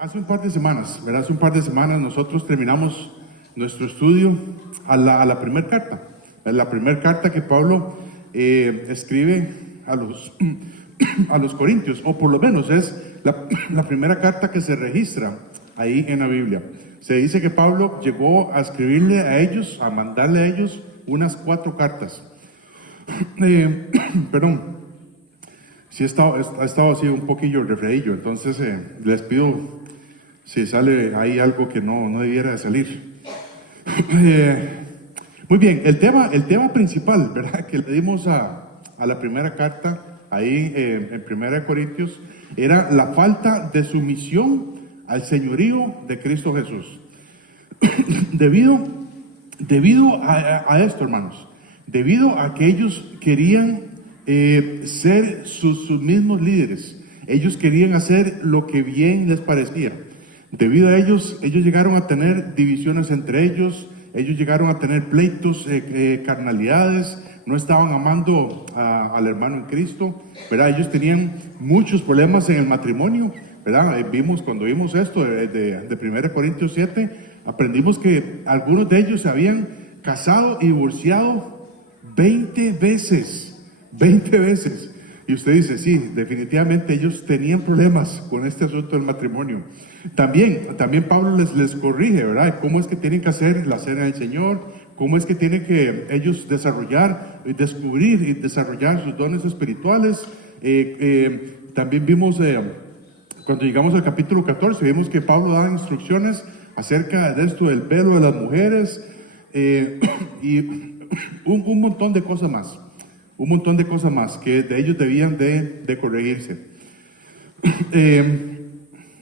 Hace un par de semanas, ¿verdad? Hace un par de semanas nosotros terminamos nuestro estudio a la primera carta. La primera carta que Pablo escribe a a los Corintios, o por lo menos es la primera carta que se registra ahí en la Biblia. Se dice que Pablo llegó a escribirle a ellos, a mandarle a ellos unas 4 cartas. Perdón. Sí, ha estado así un poquillo refreillo, entonces les pido si sale ahí algo que no debiera de salir. Muy bien, el tema principal, ¿verdad? Que le dimos a la primera carta, ahí en 1 Corintios, era la falta de sumisión al señorío de Cristo Jesús. Debido a esto, hermanos, debido a que ellos querían ser sus mismos líderes, ellos querían hacer lo que bien les parecía. Debido a ellos llegaron a tener divisiones entre ellos llegaron a tener pleitos, carnalidades, no estaban amando al hermano en Cristo, ¿verdad? Ellos tenían muchos problemas en el matrimonio, ¿verdad? Cuando vimos esto de 1 Corintios 7, aprendimos que algunos de ellos se habían casado y divorciado 20 veces. 20 veces. Y usted dice, sí, definitivamente ellos tenían problemas con este asunto del matrimonio. También Pablo les corrige, ¿verdad? Cómo es que tienen que hacer la cena del Señor, cómo es que tienen que ellos descubrir y desarrollar sus dones espirituales. También vimos, cuando llegamos al capítulo 14, vimos que Pablo da instrucciones acerca de esto del velo de las mujeres y un montón de cosas más. Un montón de cosas más que de ellos debían de corregirse.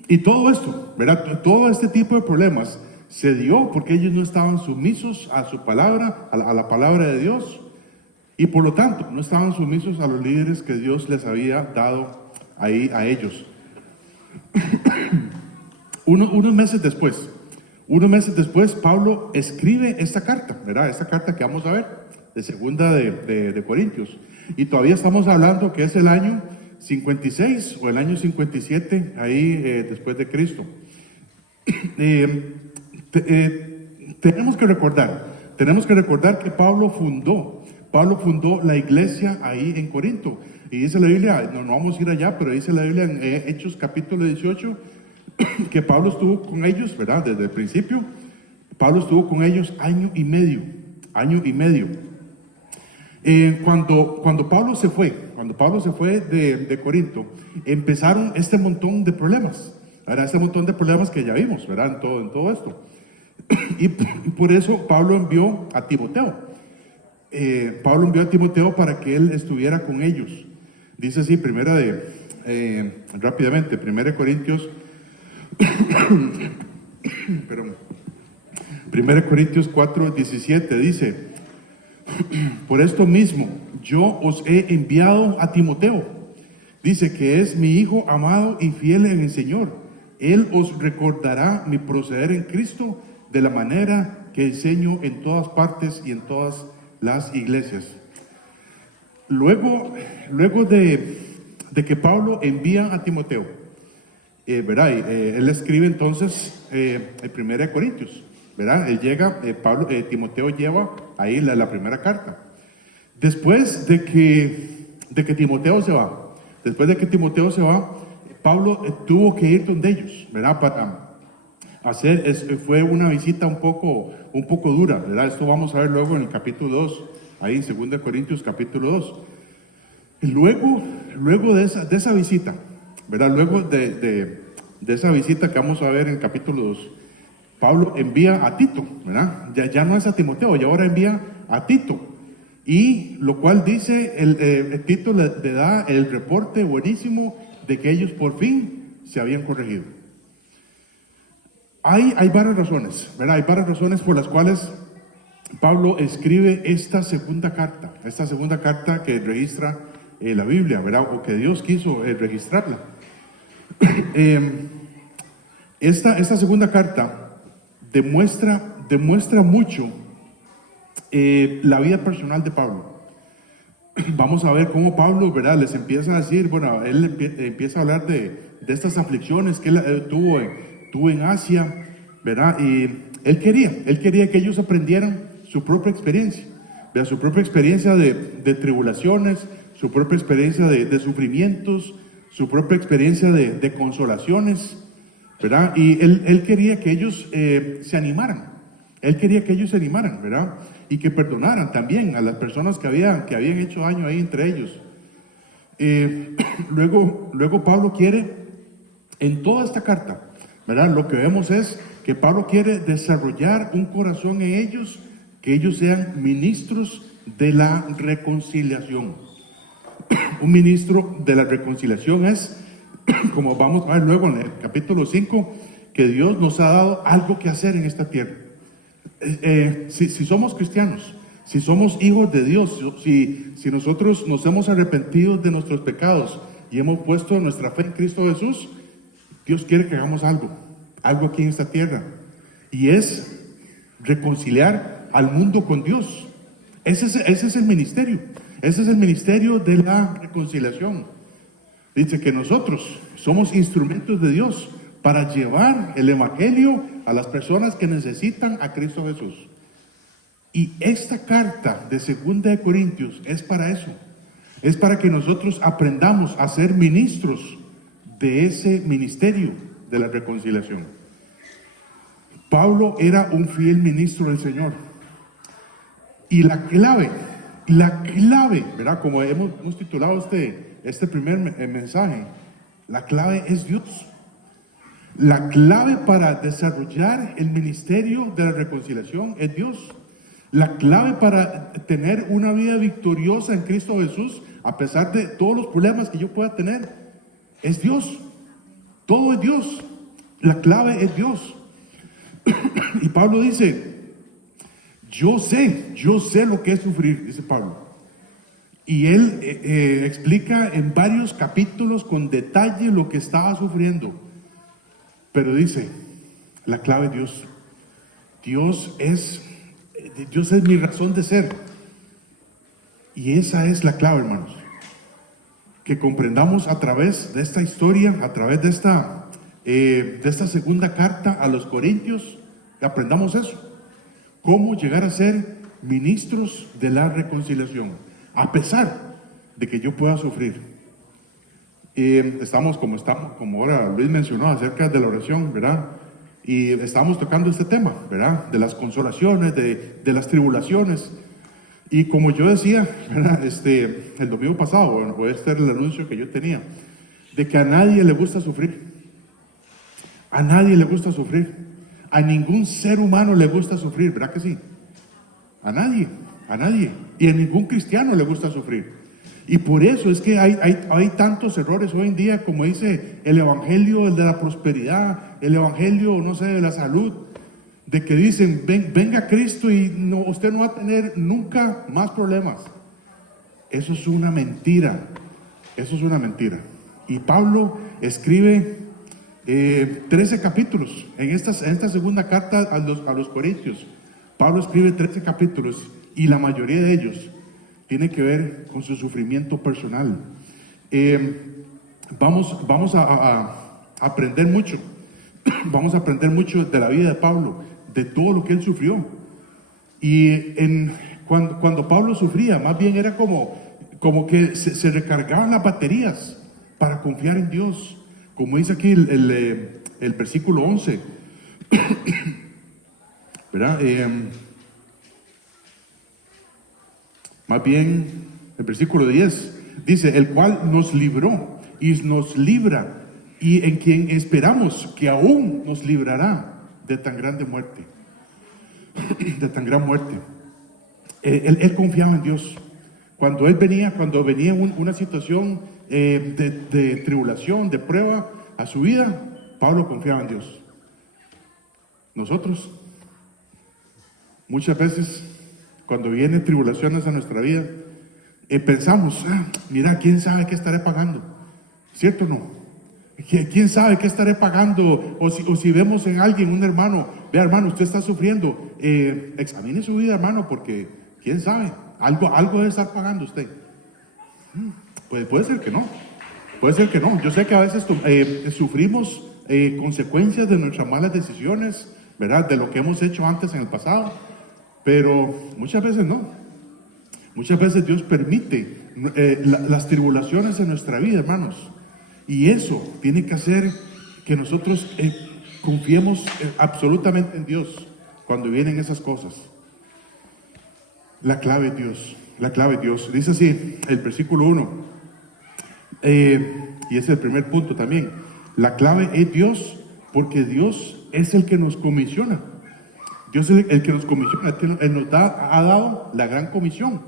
Y todo esto, ¿verdad? Todo este tipo de problemas se dio porque ellos no estaban sumisos a su palabra, a la palabra de Dios, y por lo tanto no estaban sumisos a los líderes que Dios les había dado ahí a ellos. Unos meses después, Pablo escribe esta carta, ¿verdad? Esta carta que vamos a ver, de segunda de Corintios, y todavía estamos hablando que es el año 56 o el año 57 ahí después de Cristo. Tenemos que recordar que Pablo fundó la iglesia ahí en Corinto, y dice la Biblia, no vamos a ir allá, pero dice la Biblia en Hechos capítulo 18 que Pablo estuvo con ellos, ¿verdad? Desde el principio Pablo estuvo con ellos año y medio. Cuando Pablo se fue de Corinto, empezaron este montón de problemas, ¿verdad? Este montón de problemas que ya vimos, ¿verdad? En todo esto. Y por eso Pablo envió a Timoteo. Para que él estuviera con ellos. Dice así, rápidamente, 1 Corintios, perdón, 1 Corintios 4:17 dice: por esto mismo, yo os he enviado a Timoteo. Dice que es mi hijo amado y fiel en el Señor. Él os recordará mi proceder en Cristo de la manera que enseño en todas partes y en todas las iglesias. Luego de que Pablo envía a Timoteo, ¿verdad? Él escribe entonces el 1 Corintios. ¿Verdad? Él llega, Timoteo lleva ahí la primera carta. Después de que Timoteo se va, Pablo tuvo que ir donde ellos, ¿verdad? Para fue una visita un poco dura, ¿verdad? Esto vamos a ver luego en el capítulo 2, ahí en 2 Corintios capítulo 2. Y luego de esa visita, ¿verdad? Luego de esa visita que vamos a ver en el capítulo 2, Pablo envía a Tito, ¿verdad? Ya no es a Timoteo, y ahora envía a Tito. Y lo cual dice, Tito le da el reporte buenísimo de que ellos por fin se habían corregido. Hay varias razones, ¿verdad? Hay varias razones por las cuales Pablo escribe esta segunda carta que registra la Biblia, ¿verdad? O que Dios quiso registrarla. Esta segunda carta demuestra mucho la vida personal de Pablo. Vamos a ver cómo Pablo, ¿verdad? Les empieza a decir, bueno, él empieza a hablar de de estas aflicciones que él tuvo en Asia, ¿verdad? Y él quería que ellos aprendieran su propia experiencia, ¿verdad? Su propia experiencia de tribulaciones, su propia experiencia de sufrimientos, su propia experiencia de consolaciones, ¿verdad? Y él quería que ellos se animaran. Él quería que ellos se animaran, ¿verdad? Y que perdonaran también a las personas que habían hecho daño ahí entre ellos. Luego Pablo quiere, en toda esta carta, ¿verdad? Lo que vemos es que Pablo quiere desarrollar un corazón en ellos, que ellos sean ministros de la reconciliación. Un ministro de la reconciliación es, como vamos a ver luego en el capítulo 5, que Dios nos ha dado algo que hacer en esta tierra. Si somos cristianos, si somos hijos de Dios, si nosotros nos hemos arrepentido de nuestros pecados y hemos puesto nuestra fe en Cristo Jesús, Dios quiere que hagamos algo aquí en esta tierra, y es reconciliar al mundo con Dios. Ese es el ministerio. Ese es el ministerio de la reconciliación. Dice que nosotros somos instrumentos de Dios para llevar el evangelio a las personas que necesitan a Cristo Jesús. Y esta carta de 2 de Corintios es para eso. Es para que nosotros aprendamos a ser ministros de ese ministerio de la reconciliación. Pablo era un fiel ministro del Señor. Y la clave, ¿verdad? Como hemos titulado este primer mensaje, la clave es Dios. La clave para desarrollar el ministerio de la reconciliación es Dios. La clave para tener una vida victoriosa en Cristo Jesús, a pesar de todos los problemas que yo pueda tener, es Dios. Todo es Dios. La clave es Dios. Y Pablo dice, yo sé lo que es sufrir, dice Pablo. Y él explica en varios capítulos con detalle lo que estaba sufriendo. Pero dice, la clave es Dios. Dios es mi razón de ser. Y esa es la clave, hermanos. Que comprendamos a través de esta historia, a través de esta segunda carta a los Corintios, que aprendamos eso. Cómo llegar a ser ministros de la reconciliación, a pesar de que yo pueda sufrir. Estamos, como ahora Luis mencionó, acerca de la oración, ¿verdad? Y estamos tocando este tema, ¿verdad? De las consolaciones, de las tribulaciones. Y como yo decía, ¿verdad? El domingo pasado, bueno, pues este era el anuncio que yo tenía, de que a nadie le gusta sufrir. A nadie le gusta sufrir. A ningún ser humano le gusta sufrir, ¿verdad que sí? A nadie. Y a ningún cristiano le gusta sufrir. Y por eso es que hay tantos errores hoy en día, como dice el evangelio, el de la prosperidad, el evangelio, no sé, de la salud, de que dicen, venga Cristo y usted no va a tener nunca más problemas. Eso es una mentira. Y Pablo escribe 13 capítulos en esta segunda carta a los Corintios. Pablo escribe 13 capítulos y la mayoría de ellos tiene que ver con su sufrimiento personal. Vamos a aprender mucho. Vamos a aprender mucho de la vida de Pablo, de todo lo que él sufrió. Y cuando Pablo sufría, más bien era como que se recargaban las baterías para confiar en Dios. Como dice aquí el versículo 11, ¿verdad? Más bien, el versículo 10 dice, el cual nos libró y nos libra, y en quien esperamos que aún nos librará de tan grande muerte, de tan gran muerte. Él confiaba en Dios. Cuando venía una situación de tribulación, de prueba a su vida, Pablo confiaba en Dios. Nosotros, muchas veces, cuando vienen tribulaciones a nuestra vida, pensamos, mira, ¿quién sabe qué estaré pagando? ¿Cierto o no? ¿Quién sabe qué estaré pagando? O si vemos en alguien, un hermano, vea hermano, usted está sufriendo, examine su vida, hermano, porque quién sabe, algo debe estar pagando usted. Puede ser que no. puede ser que no. Yo sé que a veces sufrimos consecuencias de nuestras malas decisiones, ¿verdad? De lo que hemos hecho antes en el pasado, pero muchas veces no. Muchas veces Dios permite las tribulaciones en nuestra vida, hermanos, y eso tiene que hacer que nosotros confiemos absolutamente en Dios cuando vienen esas cosas. La clave es Dios, la clave es Dios. Dice así el versículo 1, y es el primer punto también. La clave es Dios, porque Dios es el que nos comisiona. Dios es el que nos comisiona, Él nos ha dado la gran comisión,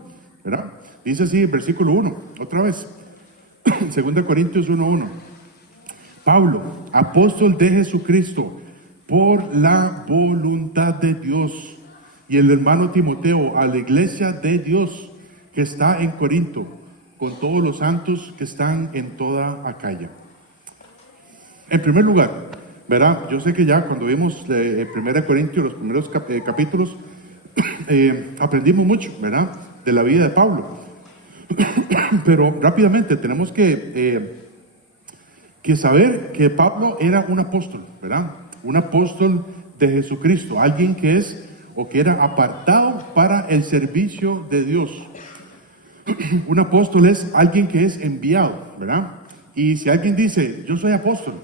¿verdad? Dice así el versículo 1, otra vez, 2 Corintios 1:1. Pablo, apóstol de Jesucristo, por la voluntad de Dios, y el hermano Timoteo, a la iglesia de Dios que está en Corinto, con todos los santos que están en toda Acaya. En primer lugar, ¿verdad? Yo sé que ya cuando vimos 1 Corintios, los primeros capítulos, aprendimos mucho, ¿verdad? De la vida de Pablo. Pero rápidamente tenemos que saber que Pablo era un apóstol, ¿verdad? Un apóstol de Jesucristo, alguien que es o que era apartado para el servicio de Dios. Un apóstol es alguien que es enviado, ¿verdad? Y si alguien dice, yo soy apóstol,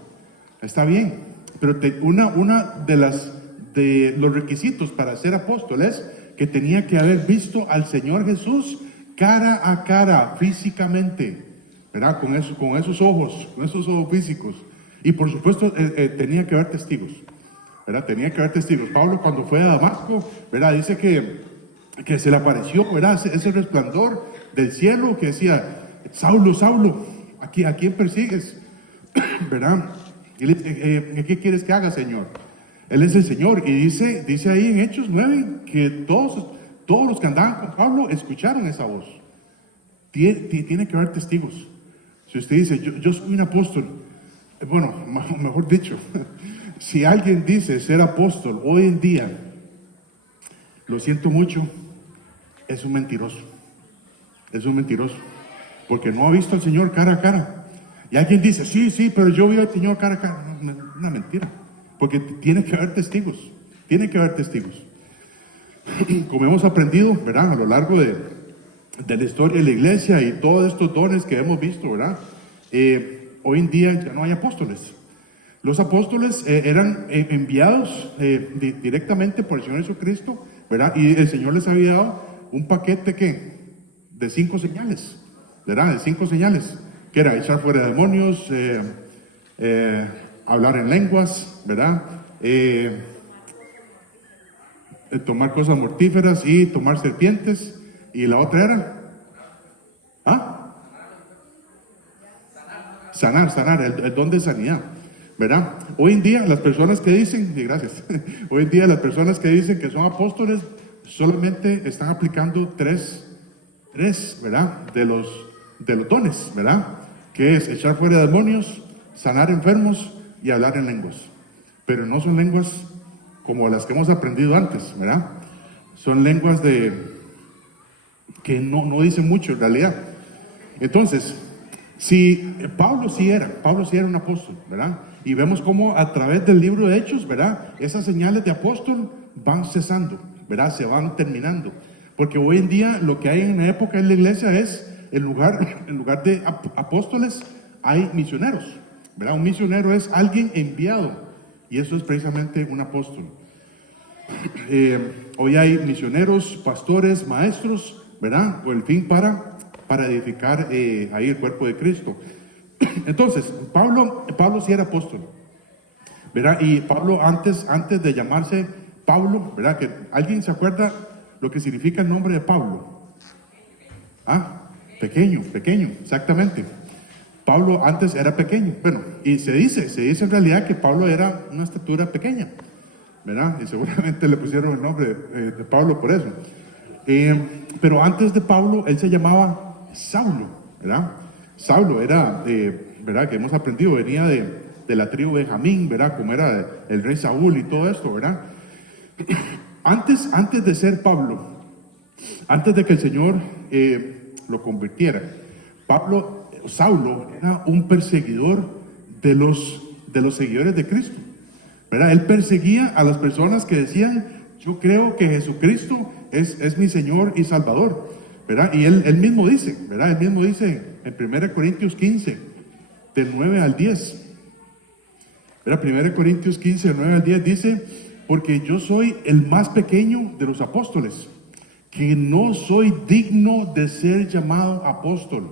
está bien, pero una de los requisitos para ser apóstol es que tenía que haber visto al Señor Jesús cara a cara, físicamente, ¿verdad? Con esos ojos físicos. Y por supuesto tenía que haber testigos, ¿verdad? Tenía que haber testigos. Pablo, cuando fue a Damasco, ¿verdad? Dice que se le apareció, ¿verdad? Ese resplandor del cielo que decía, Saulo, Saulo, ¿a quién persigues? ¿Verdad? Y le dice, ¿qué quieres que haga, Señor? Él es el Señor. Y dice ahí en Hechos 9 que todos los que andaban con Pablo escucharon esa voz. Tiene que haber testigos. Si usted dice, yo soy un apóstol, bueno, mejor dicho, si alguien dice ser apóstol hoy en día, lo siento mucho, es un mentiroso. Es un mentiroso. Porque no ha visto al Señor cara a cara. Y alguien dice, sí, pero yo vi al Señor cara a cara. No, una mentira. Porque tiene que haber testigos. Tiene que haber testigos. Como hemos aprendido, ¿verdad? A lo largo de la historia de la iglesia y todos estos dones que hemos visto, ¿verdad? Hoy en día ya no hay apóstoles. Los apóstoles eran enviados directamente por el Señor Jesucristo, ¿verdad? Y el Señor les había dado un paquete de 5 señales, ¿verdad? De 5 señales, que era echar fuera demonios, hablar en lenguas, ¿verdad? Tomar cosas mortíferas y tomar serpientes. Y la otra era sanar, el don de sanidad, ¿verdad? Hoy en día las personas que dicen, y gracias, hoy en día las personas que dicen que son apóstoles solamente están aplicando tres, ¿verdad? De los dones, ¿verdad? Que es echar fuera demonios, sanar enfermos y hablar en lenguas. Pero no son lenguas como las que hemos aprendido antes, ¿verdad? Son lenguas que no dicen mucho en realidad. Entonces, si Pablo sí era un apóstol, ¿verdad? Y vemos cómo a través del libro de Hechos, ¿verdad? Esas señales de apóstol van cesando, ¿verdad? Se van terminando. Porque hoy en día lo que hay en la época en la iglesia es, en lugar de apóstoles, hay misioneros, ¿verdad? Un misionero es alguien enviado, y eso es precisamente un apóstol. Hoy hay misioneros, pastores, maestros, ¿verdad? Por el fin para edificar ahí el cuerpo de Cristo. Entonces, Pablo sí era apóstol, ¿verdad? Y Pablo antes de llamarse Pablo, ¿verdad? Que ¿alguien se acuerda lo que significa el nombre de Pablo? Pequeño, exactamente. Pablo antes era pequeño. Bueno, y se dice en realidad que Pablo era una estatura pequeña, ¿verdad? Y seguramente le pusieron el nombre de Pablo por eso. Pero antes de Pablo, él se llamaba Saulo, ¿verdad? Saulo era, ¿verdad? Que hemos aprendido, venía de la tribu de Benjamín, ¿verdad? Como era el rey Saúl y todo esto, ¿verdad? Antes de ser Pablo, antes de que el Señor lo convirtiera, Pablo Saulo era un perseguidor de los seguidores de Cristo, ¿verdad? Él perseguía a las personas que decían: yo creo que Jesucristo es mi Señor y Salvador, ¿verdad? Y él mismo dice, ¿verdad? Él mismo dice en 1 Corintios 15, del 9 al 10, ¿verdad? 1 Corintios 15, del 9 al 10 dice: porque yo soy el más pequeño de los apóstoles, que no soy digno de ser llamado apóstol,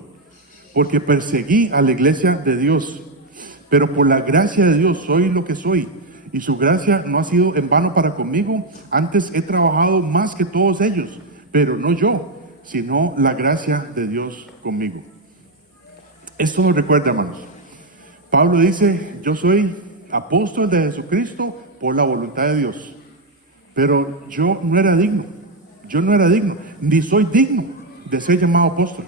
porque perseguí a la iglesia de Dios. Pero por la gracia de Dios soy lo que soy, y su gracia no ha sido en vano para conmigo. Antes he trabajado más que todos ellos, pero no yo, sino la gracia de Dios conmigo. Esto nos recuerda, hermanos. Pablo dice: yo soy apóstol de Jesucristo por la voluntad de Dios, pero yo no era digno, ni soy digno de ser llamado apóstol.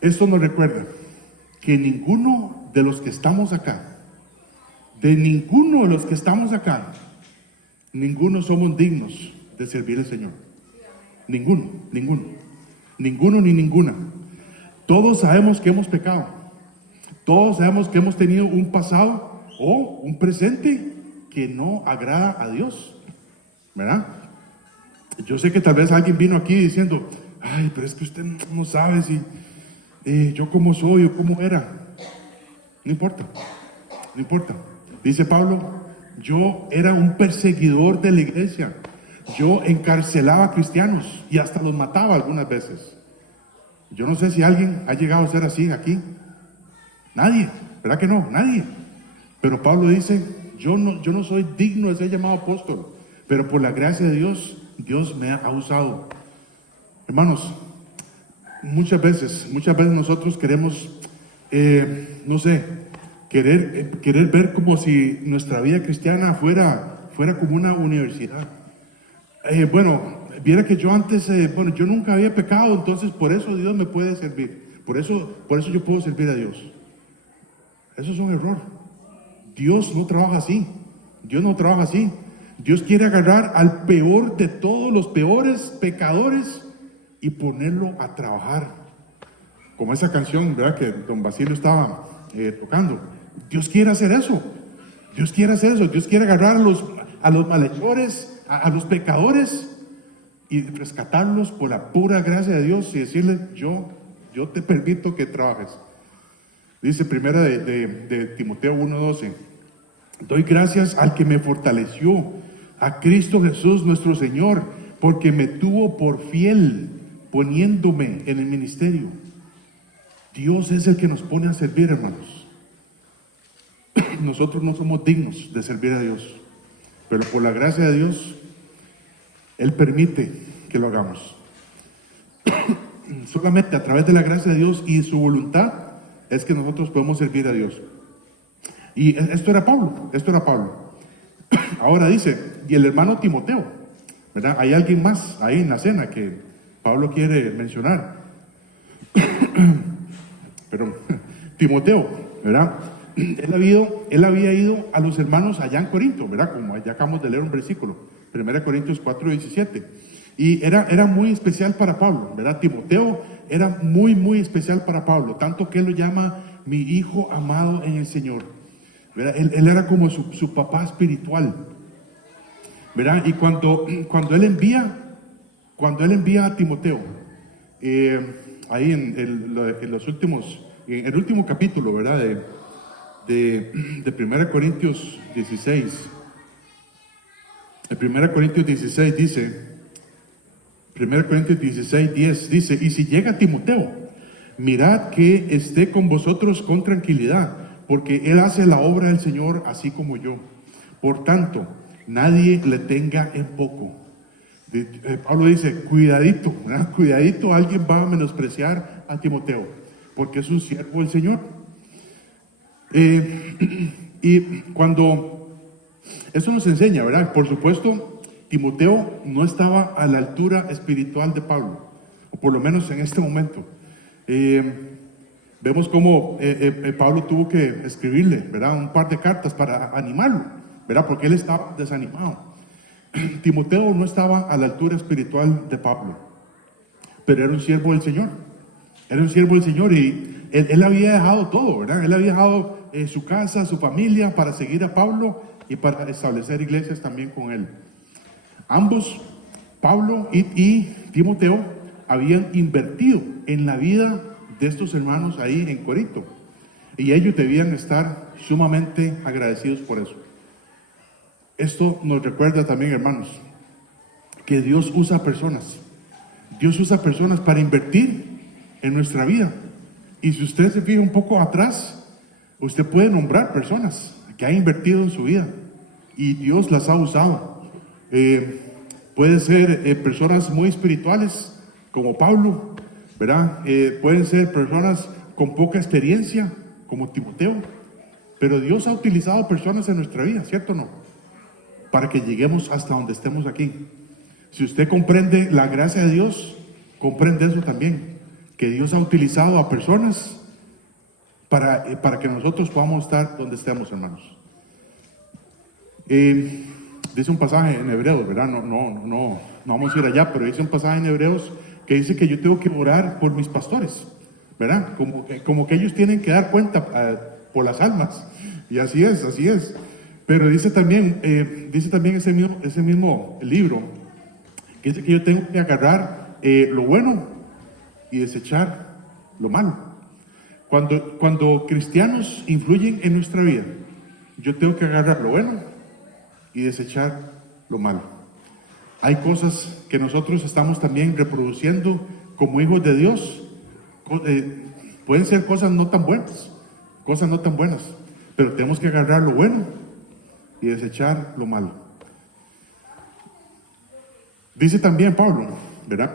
Esto nos recuerda que ninguno de los que estamos acá, ninguno somos dignos de servir al Señor. Ninguno ni ninguna. Todos sabemos que hemos pecado. Todos sabemos que hemos tenido un pasado o un presente que no agrada a Dios, ¿verdad? Yo sé que tal vez alguien vino aquí diciendo: ay, pero es que usted no sabe si yo cómo soy o cómo era. No importa. Dice Pablo: yo era un perseguidor de la iglesia. Yo encarcelaba a cristianos y hasta los mataba algunas veces. Yo no sé si alguien ha llegado a ser así aquí. Nadie, ¿verdad que no? Nadie. Pero Pablo dice: yo no soy digno de ser llamado apóstol, pero por la gracia de Dios, Dios me ha usado. Hermanos, muchas veces nosotros queremos, no sé, querer ver como si nuestra vida cristiana fuera como una universidad. Viera que yo antes, yo nunca había pecado, entonces por eso Dios me puede servir. Por eso yo puedo servir a Dios. Eso es un error. Dios no trabaja así. Dios quiere agarrar al peor de todos los peores pecadores y ponerlo a trabajar. Como esa canción, ¿verdad?, que don Basilio estaba tocando. Dios quiere hacer eso. Dios quiere agarrar a los malhechores, a los pecadores, y rescatarlos por la pura gracia de Dios y decirle: yo te permito que trabajes. Dice primera de Timoteo 1:12: doy gracias al que me fortaleció, a Cristo Jesús nuestro Señor, porque me tuvo por fiel poniéndome en el ministerio. Dios es el que nos pone a servir, hermanos. Nosotros no somos dignos de servir a Dios, pero por la gracia de Dios, Él permite que lo hagamos. Solamente a través de la gracia de Dios y su voluntad es que nosotros podemos servir a Dios. Y esto era Pablo. Ahora dice: y el hermano Timoteo, ¿verdad? Hay alguien más ahí en la cena que Pablo quiere mencionar. Pero Timoteo, ¿verdad? Él había ido a los hermanos allá en Corinto, ¿verdad? Como ya acabamos de leer un versículo, 1 Corintios 4:17. Y era muy especial para Pablo, ¿verdad? Timoteo era muy, muy especial para Pablo, tanto que él lo llama mi hijo amado en el Señor, ¿verdad? Él era como su papá espiritual, ¿verdad? Y cuando él envía a Timoteo, ahí en el último capítulo, ¿verdad?, de 1 Corintios 16. En 1 Corintios 16 dice, 1 Corintios 16, 10 dice: y si llega Timoteo, mirad que esté con vosotros con tranquilidad, porque él hace la obra del Señor así como yo. Por tanto, nadie le tenga en poco. Pablo dice: cuidadito, ¿verdad? Cuidadito, alguien va a menospreciar a Timoteo, porque es un siervo del Señor. Y cuando eso nos enseña, ¿verdad? Por supuesto, Timoteo no estaba a la altura espiritual de Pablo, o por lo menos en este momento. Vemos cómo Pablo tuvo que escribirle, ¿verdad?, un par de cartas para animarlo, ¿verdad?, porque él estaba desanimado. Timoteo no estaba a la altura espiritual de Pablo, pero era un siervo del Señor. Era un siervo del Señor y él había dejado todo, ¿verdad? Él había dejado su casa, su familia para seguir a Pablo y para establecer iglesias también con él. Ambos, Pablo y Timoteo, habían invertido en la vida de estos hermanos ahí en Corinto. Y ellos debían estar sumamente agradecidos por eso. Esto nos recuerda también, hermanos, que Dios usa personas. Dios usa personas para invertir en nuestra vida. Y si usted se fija un poco atrás, usted puede nombrar personas que han invertido en su vida y Dios las ha usado. Puede ser personas muy espirituales como Pablo, ¿verdad? Pueden ser personas con poca experiencia como Timoteo, pero Dios ha utilizado personas en nuestra vida, ¿cierto o no? Para que lleguemos hasta donde estemos aquí. Si usted comprende la gracia de Dios, comprende eso también, que Dios ha utilizado a personas para que nosotros podamos estar donde estemos, hermanos. Dice un pasaje en Hebreos, ¿verdad? No vamos a ir allá, pero dice un pasaje en Hebreos que dice que yo tengo que orar por mis pastores, ¿verdad? Como que ellos tienen que dar cuenta por las almas. Y así es, así es. Pero dice también ese mismo libro, que dice que yo tengo que agarrar lo bueno y desechar lo malo. Cuando cristianos influyen en nuestra vida, yo tengo que agarrar lo bueno y desechar lo malo. Hay cosas que nosotros estamos también reproduciendo como hijos de Dios. Pueden ser cosas no tan buenas, pero tenemos que agarrar lo bueno y desechar lo malo. Dice también Pablo, ¿verdad?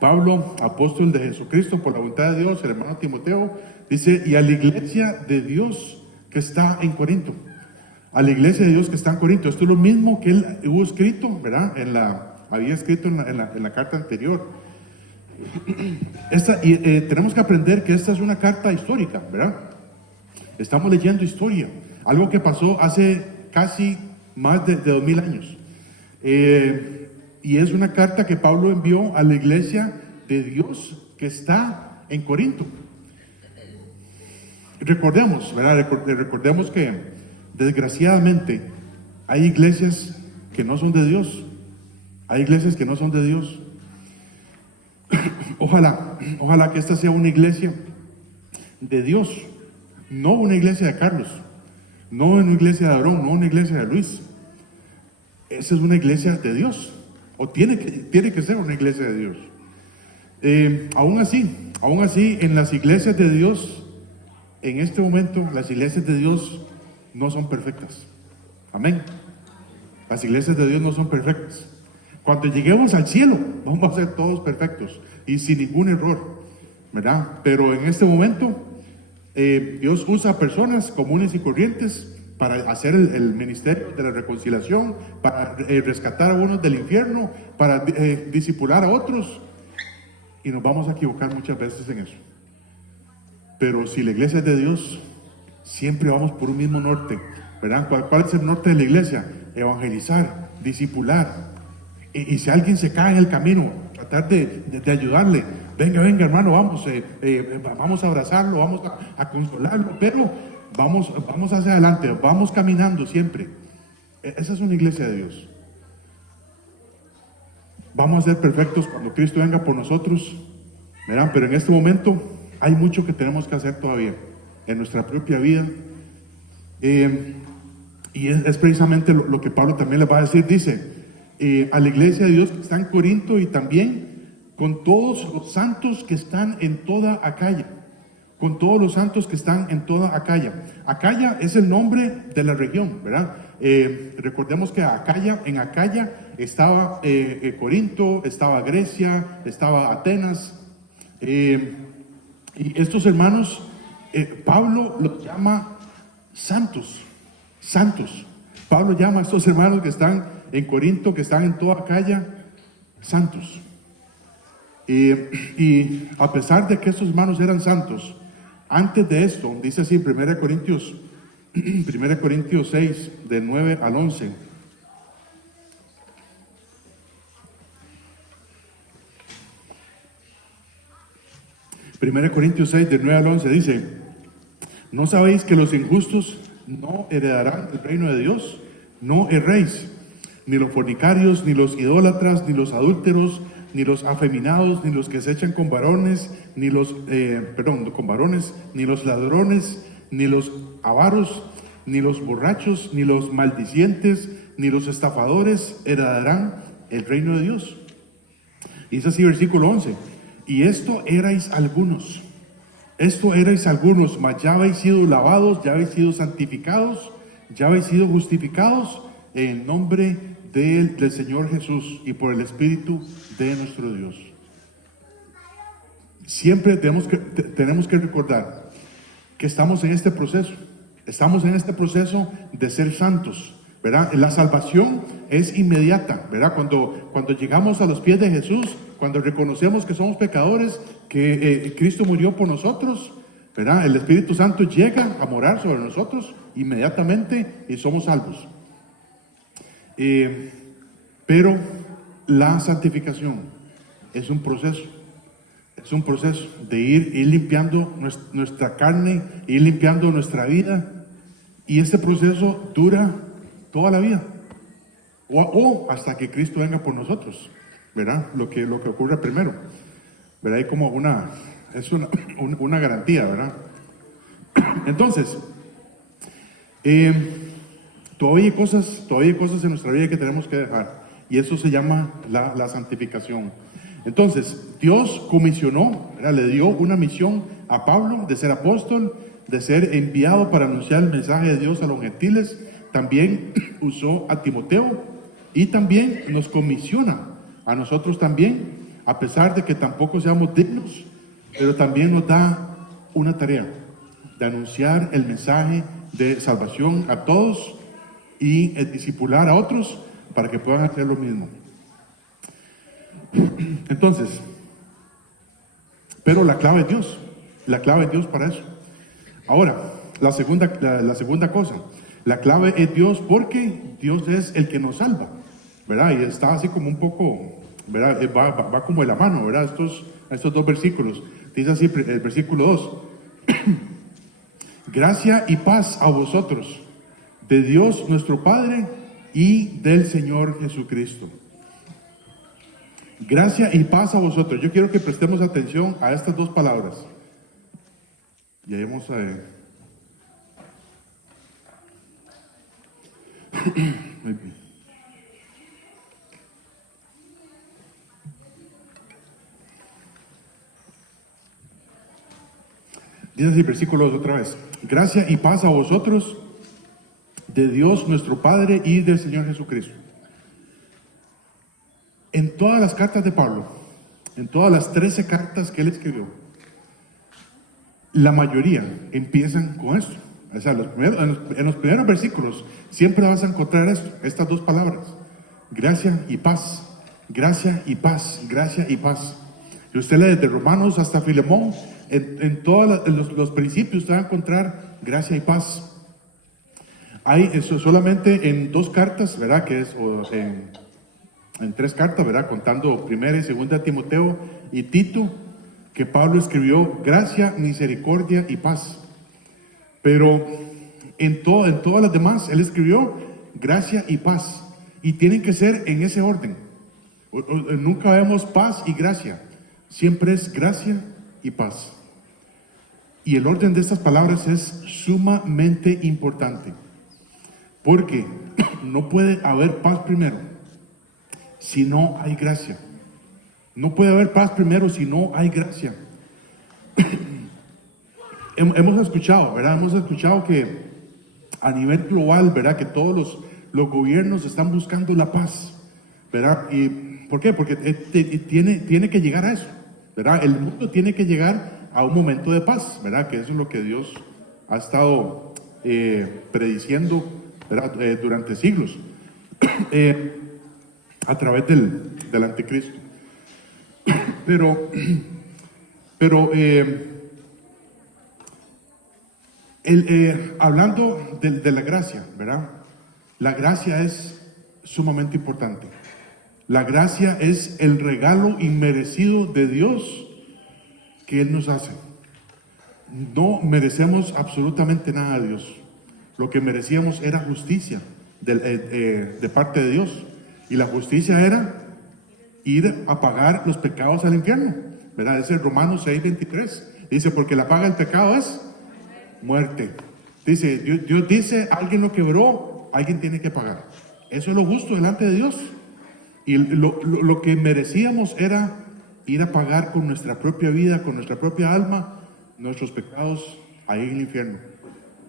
Pablo, apóstol de Jesucristo por la voluntad de Dios, el hermano Timoteo, dice, y a la iglesia de Dios que está en Corinto. A la iglesia de Dios que está en Corinto. Esto es lo mismo que él hubo escrito, ¿verdad? Había escrito en la carta anterior. Tenemos que aprender que esta es una carta histórica, ¿verdad? Estamos leyendo historia, algo que pasó hace casi más de 2000 años. Y es una carta que Pablo envió a la iglesia de Dios que está en Corinto. Recordemos, ¿verdad? Recordemos que desgraciadamente hay iglesias que no son de Dios. Hay iglesias que no son de Dios. Ojalá que esta sea una iglesia de Dios, no una iglesia de Carlos, no una iglesia de Aarón, no una iglesia de Luis. Esa es una iglesia de Dios, o tiene que ser una iglesia de Dios. Aún así, en las iglesias de Dios, en este momento, las iglesias de Dios no son perfectas. Amén. Las iglesias de Dios no son perfectas. Cuando lleguemos al cielo, vamos a ser todos perfectos y sin ningún error, ¿verdad? Pero en este momento, Dios usa personas comunes y corrientes para hacer el ministerio de la reconciliación, para rescatar a unos del infierno, para discipular a otros, y nos vamos a equivocar muchas veces en eso. Pero si la iglesia es de Dios, siempre vamos por un mismo norte, ¿verdad? ¿Cuál es el norte de la iglesia? Evangelizar, discipular. Y si alguien se cae en el camino, tratar de ayudarle. Venga, hermano, vamos a abrazarlo, vamos a consolarlo, pero vamos hacia adelante, vamos caminando siempre. Esa es una iglesia de Dios. Vamos a ser perfectos cuando Cristo venga por nosotros, ¿verdad? Pero en este momento hay mucho que tenemos que hacer todavía en nuestra propia vida. Y es precisamente lo que Pablo también les va a decir. Dice, a la iglesia de Dios que está en Corinto y también con todos los santos que están en toda Acaya. Con todos los santos que están en toda Acaya. Acaya es el nombre de la región, ¿verdad? Recordemos que en Acaya estaba Corinto, estaba Grecia, estaba Atenas. Y estos hermanos, Pablo los llama santos. Pablo llama a estos hermanos que están en Corinto, que están en toda Acaya, santos. Y a pesar de que estos hermanos eran santos, antes de esto, dice así, 1 Corintios 6, de 9 al 11. 1 Corintios 6, del 9 al 11 dice: ¿no sabéis que los injustos no heredarán el reino de Dios? No erréis, ni los fornicarios, ni los idólatras, ni los adúlteros, ni los afeminados, ni los que se echan con varones, ni los, con varones, ni los ladrones, ni los avaros, ni los borrachos, ni los maldicientes, ni los estafadores heredarán el reino de Dios. Y es así, versículo 11: y esto erais algunos, mas ya habéis sido lavados, ya habéis sido santificados, ya habéis sido justificados en el nombre del Señor Jesús y por el Espíritu de nuestro Dios. Siempre tenemos que recordar que estamos en este proceso de ser santos, ¿verdad? La salvación es inmediata, ¿verdad? Cuando llegamos a los pies de Jesús, cuando reconocemos que somos pecadores, que Cristo murió por nosotros, ¿verdad? El Espíritu Santo llega a morar sobre nosotros inmediatamente y somos salvos. Pero la santificación es un proceso de ir limpiando nuestra carne, ir limpiando nuestra vida, y este proceso dura toda la vida, o hasta que Cristo venga por nosotros, ¿verdad? Lo que ocurre primero, ¿verdad? Hay como una garantía, ¿verdad? Entonces, todavía hay cosas en nuestra vida que tenemos que dejar, y eso se llama la santificación. Entonces, Dios comisionó, ¿verdad? Le dio una misión a Pablo de ser apóstol, de ser enviado para anunciar el mensaje de Dios a los gentiles. También usó a Timoteo, y también nos comisiona a nosotros también, a pesar de que tampoco seamos dignos, pero también nos da una tarea de anunciar el mensaje de salvación a todos y discipular a otros para que puedan hacer lo mismo. Entonces, pero la clave es Dios para eso. Ahora, la segunda cosa, la clave es Dios, porque Dios es el que nos salva, ¿verdad? Y está así como un poco, ¿verdad? Va como de la mano, ¿verdad? Estos dos versículos. Dice así el versículo 2: gracia y paz a vosotros, de Dios nuestro Padre y del Señor Jesucristo. Gracia y paz a vosotros. Yo quiero que prestemos atención a estas dos palabras. Y ahí vamos a ver. Dice así, versículos otra vez: gracia y paz a vosotros, de Dios nuestro Padre y del Señor Jesucristo. En todas las cartas de Pablo, en todas las 13 cartas que él escribió, la mayoría empiezan con esto. O sea, en los primeros versículos siempre vas a encontrar estas dos palabras: gracia y paz, gracia y paz, gracia y paz. Si usted lee desde Romanos hasta Filemón, en todos los principios usted va a encontrar gracia y paz. Hay eso solamente en 2 cartas, ¿verdad? Que es en 3 cartas, ¿verdad? Contando 1 y 2 Timoteo y Tito, que Pablo escribió gracia, misericordia y paz. Pero en todas las demás él escribió gracia y paz, y tienen que ser en ese orden. Nunca vemos paz y gracia, siempre es gracia y paz. Y el orden de estas palabras es sumamente importante, porque no puede haber paz primero si no hay gracia. No puede haber paz primero si no hay gracia. Hemos escuchado, ¿verdad? Hemos escuchado que a nivel global, ¿verdad? Que todos los gobiernos están buscando la paz, ¿verdad? ¿Y por qué? Porque tiene que llegar a eso, ¿verdad? El mundo tiene que llegar a un momento de paz, ¿verdad? Que eso es lo que Dios ha estado prediciendo, ¿verdad? Durante siglos, a través del anticristo. Pero hablando de la gracia, ¿verdad? La gracia es sumamente importante. La gracia es el regalo inmerecido de Dios que Él nos hace. No merecemos absolutamente nada de Dios. Lo que merecíamos era justicia de parte de Dios. Y la justicia era ir a pagar los pecados al infierno, ¿verdad? Ese es Romanos 6:23. Dice, porque la paga del pecado es muerte. Dice, Dios dice, alguien lo quebró, alguien tiene que pagar. Eso es lo justo delante de Dios. Y lo que merecíamos era ir a pagar con nuestra propia vida, con nuestra propia alma, nuestros pecados ahí en el infierno.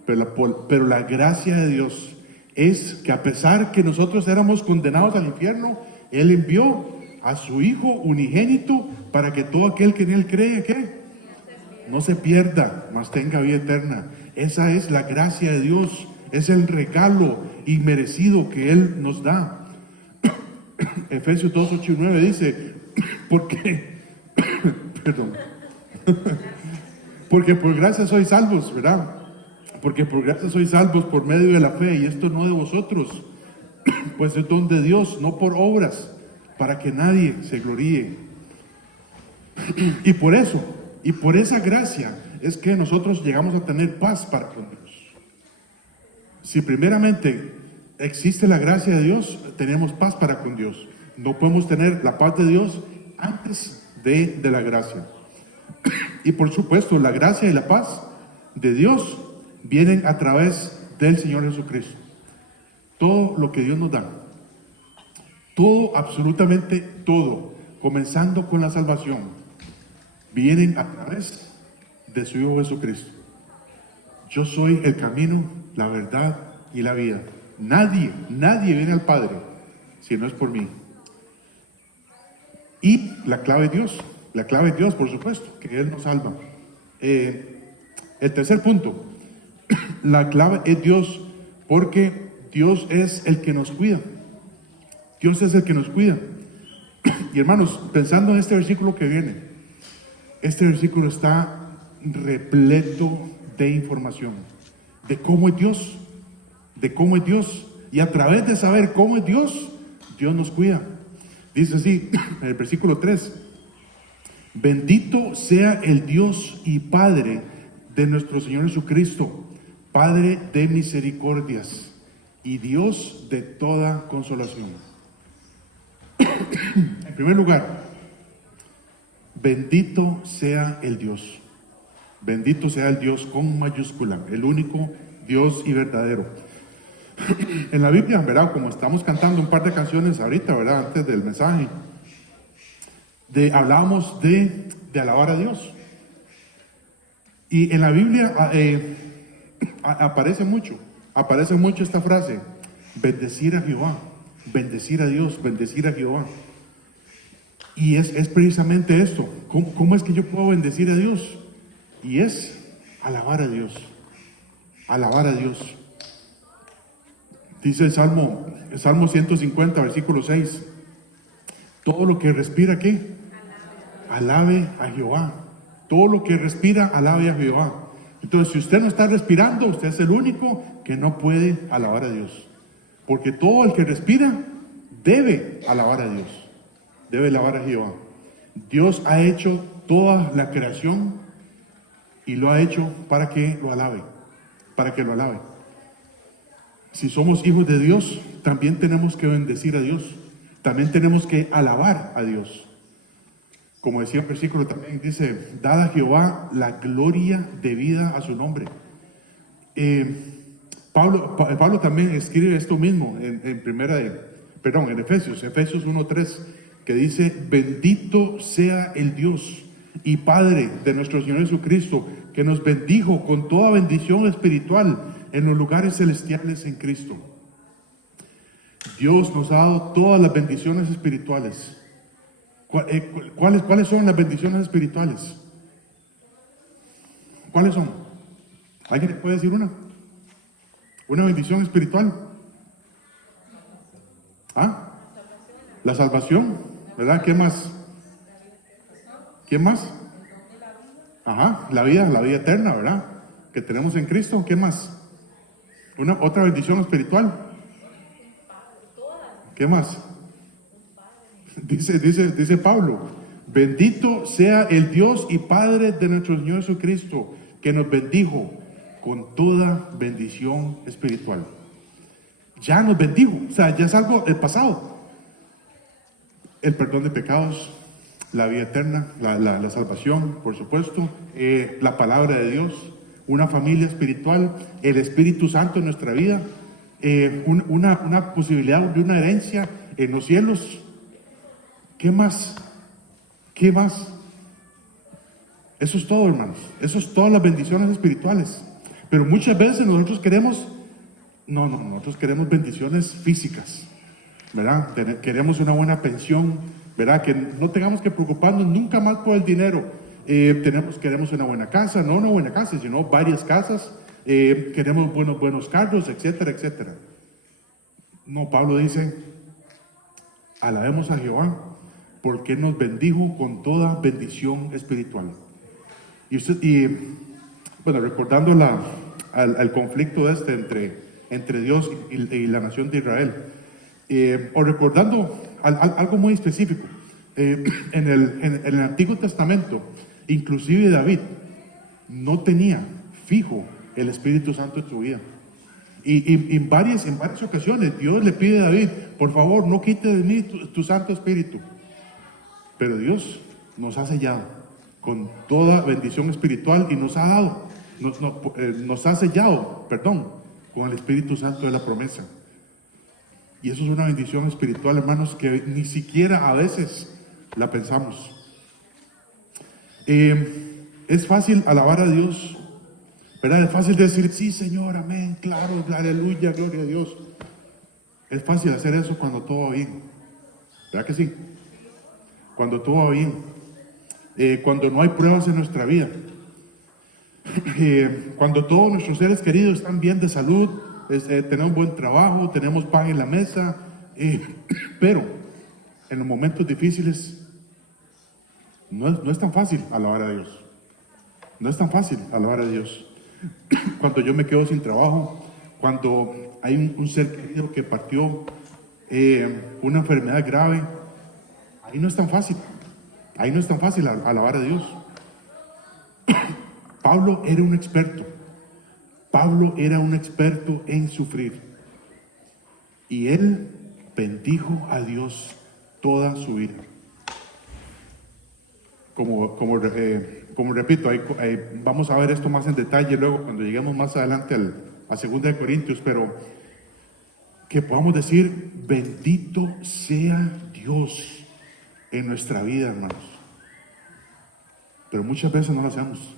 Pero la gracia de Dios es que a pesar que nosotros éramos condenados al infierno, Él envió a su Hijo unigénito para que todo aquel que en Él cree, ¿qué? No se pierda, mas tenga vida eterna. Esa es la gracia de Dios, es el regalo inmerecido que Él nos da. Efesios 2:8-9 dice, porque, perdón, porque por gracia sois salvos, ¿verdad? Porque por gracia sois salvos por medio de la fe, y esto no de vosotros, pues es don de Dios, no por obras, para que nadie se gloríe. Y por eso, y por esa gracia, es que nosotros llegamos a tener paz para con Dios. Si primeramente existe la gracia de Dios, tenemos paz para con Dios. No podemos tener la paz de Dios antes de la gracia. Y por supuesto, la gracia y la paz de Dios vienen a través del Señor Jesucristo. Todo lo que Dios nos da, todo, absolutamente todo, comenzando con la salvación, vienen a través de su Hijo Jesucristo. Yo soy el camino, la verdad y la vida. Nadie viene al Padre si no es por mí. Y la clave es Dios, por supuesto, que Él nos salva. El tercer punto, la clave es Dios, porque Dios es el que nos cuida. Dios es el que nos cuida. Y hermanos, pensando en este versículo que viene, este versículo está repleto de información, de cómo es Dios, y a través de saber cómo es Dios, Dios nos cuida. Dice así, en el versículo 3, bendito sea el Dios y Padre de nuestro Señor Jesucristo, Padre de misericordias y Dios de toda consolación. En primer lugar, bendito sea el Dios. Bendito sea el Dios con mayúscula, el único Dios y verdadero. En la Biblia, ¿verdad? Como estamos cantando un par de canciones ahorita, ¿verdad? Antes del mensaje, hablábamos de alabar a Dios. Y en la Biblia aparece mucho esta frase, bendecir a Jehová, bendecir a Dios, bendecir a Jehová. Y es precisamente esto. ¿Cómo es que yo puedo bendecir a Dios? Y es alabar a Dios. Alabar a Dios. Dice el Salmo 150, versículo 6. Todo lo que respira, ¿qué? Alabe a Jehová. Todo lo que respira, alabe a Jehová. Entonces, si usted no está respirando, usted es el único que no puede alabar a Dios. Porque todo el que respira debe alabar a Dios. Debe alabar a Jehová. Dios ha hecho toda la creación y lo ha hecho para que lo alabe. Para que lo alabe. Si somos hijos de Dios, también tenemos que bendecir a Dios. También tenemos que alabar a Dios. Como decía el versículo también, dice, dad a Jehová la gloria debida a su nombre. Pablo también escribe esto mismo en Efesios 1:3, que dice, bendito sea el Dios y Padre de nuestro Señor Jesucristo, que nos bendijo con toda bendición espiritual en los lugares celestiales en Cristo. Dios nos ha dado todas las bendiciones espirituales. ¿Cuáles son las bendiciones espirituales? ¿Cuáles son? ¿Alguien puede decir una? ¿Una bendición espiritual? ¿Ah? La salvación, ¿verdad? ¿Qué más? ¿Qué más? Ajá, la vida eterna, ¿verdad? Que tenemos en Cristo. ¿Qué más? Otra bendición espiritual. ¿Qué más? Dice Pablo, Bendito sea el Dios y Padre de nuestro Señor Jesucristo, que nos bendijo con toda bendición espiritual. Ya nos bendijo, o sea, ya es algo del pasado. El perdón de pecados, la vida eterna, la salvación, por supuesto, la palabra de Dios, una familia espiritual, el Espíritu Santo en nuestra vida, una posibilidad de una herencia en los cielos. ¿Qué más? ¿Qué más? Eso es todo, hermanos. Eso es todas las bendiciones espirituales. Pero muchas veces nosotros queremos, nosotros queremos bendiciones físicas, ¿verdad? Queremos una buena pensión, ¿verdad? Que no tengamos que preocuparnos nunca más por el dinero. Queremos una buena casa, no una buena casa, sino varias casas. Queremos buenos carros, etcétera, etcétera. No, Pablo dice, alabemos a Jehová, porque nos bendijo con toda bendición espiritual. Bueno, recordando al conflicto entre Dios y la nación de Israel, o recordando algo muy específico, en el Antiguo Testamento, inclusive David no tenía fijo el Espíritu Santo en su vida. Y en varias ocasiones Dios le pide a David, por favor, no quite de mí tu Santo Espíritu. Pero Dios nos ha sellado con toda bendición espiritual y nos ha sellado, con el Espíritu Santo de la promesa. Y eso es una bendición espiritual, hermanos, que ni siquiera a veces la pensamos. Es fácil alabar a Dios, ¿verdad? Es fácil decir, sí, Señor, amén, claro, aleluya, gloria a Dios. Es fácil hacer eso cuando todo va bien, ¿verdad que sí? Cuando todo va bien, cuando no hay pruebas en nuestra vida, cuando todos nuestros seres queridos están bien de salud, tenemos buen trabajo, tenemos pan en la mesa, pero en los momentos difíciles no es tan fácil alabar a Dios. No es tan fácil alabar a Dios. Cuando yo me quedo sin trabajo, cuando hay un ser querido que partió, una enfermedad grave, ahí no es tan fácil. Ahí no es tan fácil alabar a Dios. Pablo era un experto. Pablo era un experto en sufrir. Y él bendijo a Dios toda su vida. Como repito, vamos a ver esto más en detalle luego cuando lleguemos más adelante a 2 de Corintios, pero que podamos decir, bendito sea Dios en nuestra vida, hermanos. Pero muchas veces no lo hacemos.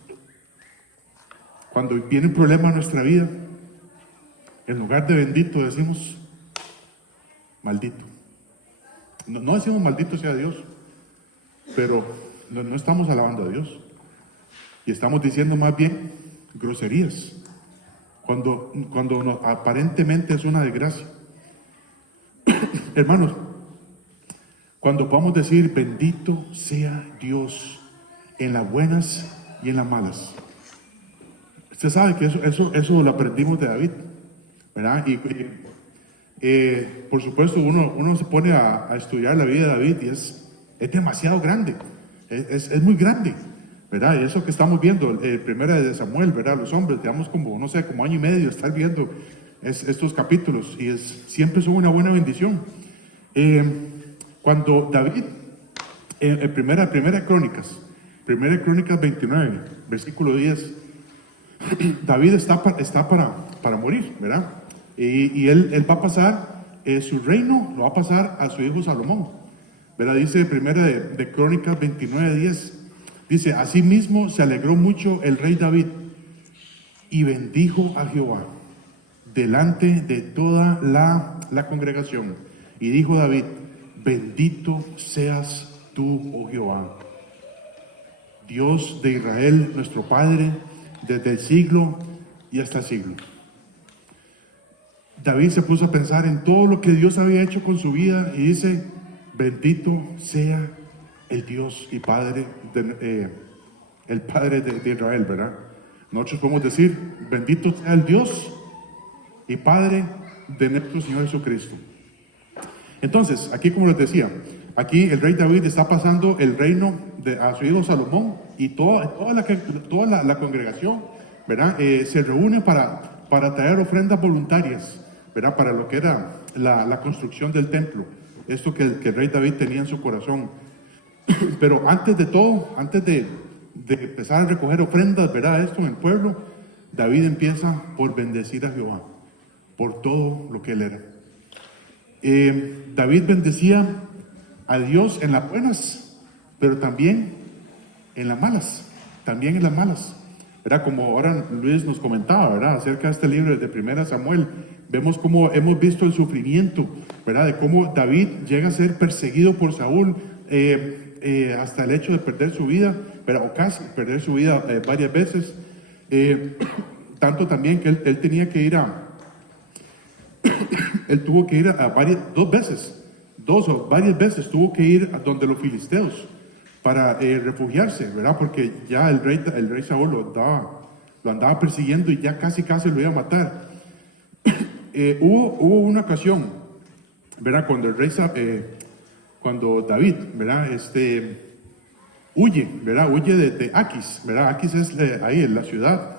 Cuando viene un problema en nuestra vida, en lugar de bendito decimos maldito. No decimos maldito sea Dios, pero no estamos alabando a Dios. Y estamos diciendo más bien groserías, cuando aparentemente es una desgracia. Hermanos, cuando podamos decir bendito sea Dios en las buenas y en las malas. Usted sabe que eso lo aprendimos de David, ¿verdad? Y por supuesto uno se pone a estudiar la vida de David y es demasiado grande, es muy grande, ¿verdad? Y eso que estamos viendo, primera de Samuel, ¿verdad? Los hombres, digamos como año y medio estar viendo estos capítulos y siempre son una buena bendición. Cuando David, en primera Crónicas 29, versículo 10, David está para morir, ¿verdad? Y él va a pasar, su reino lo va a pasar a su hijo Salomón, ¿verdad? Dice primera de Crónicas 29:10, dice, asimismo se alegró mucho el rey David y bendijo a Jehová delante de toda la congregación. Y dijo David, bendito seas tú, oh Jehová, Dios de Israel, nuestro Padre, desde el siglo y hasta el siglo. David se puso a pensar en todo lo que Dios había hecho con su vida y dice, bendito sea el Dios y Padre el Padre de Israel, ¿verdad? Nosotros podemos decir, bendito sea el Dios y Padre de nuestro Señor Jesucristo. Entonces, aquí como les decía, aquí el rey David está pasando el reino a su hijo Salomón, y toda la congregación, ¿verdad? Se reúne para traer ofrendas voluntarias, ¿verdad? Para lo que era la construcción del templo, esto que el rey David tenía en su corazón. Pero antes de todo, antes de empezar a recoger ofrendas, ¿verdad? Esto en el pueblo, David empieza por bendecir a Jehová, por todo lo que él era. David bendecía a Dios en las buenas, pero también en las malas, también en las malas. ¿Verdad? Como ahora Luis nos comentaba, ¿verdad? Acerca de este libro de 1 Samuel, vemos cómo hemos visto el sufrimiento, ¿verdad? De cómo David llega a ser perseguido por Saúl, hasta el hecho de perder su vida, ¿verdad? O casi perder su vida varias veces. Tanto también que él tenía que ir él tuvo que ir dos o varias veces tuvo que ir a donde los filisteos para refugiarse, ¿verdad? Porque ya el rey Saúl lo andaba persiguiendo y ya casi lo iba a matar. Hubo una ocasión, ¿verdad? Cuando David, ¿verdad? Huye, ¿verdad? Huye de Aquis, ¿verdad? Aquis es ahí en la ciudad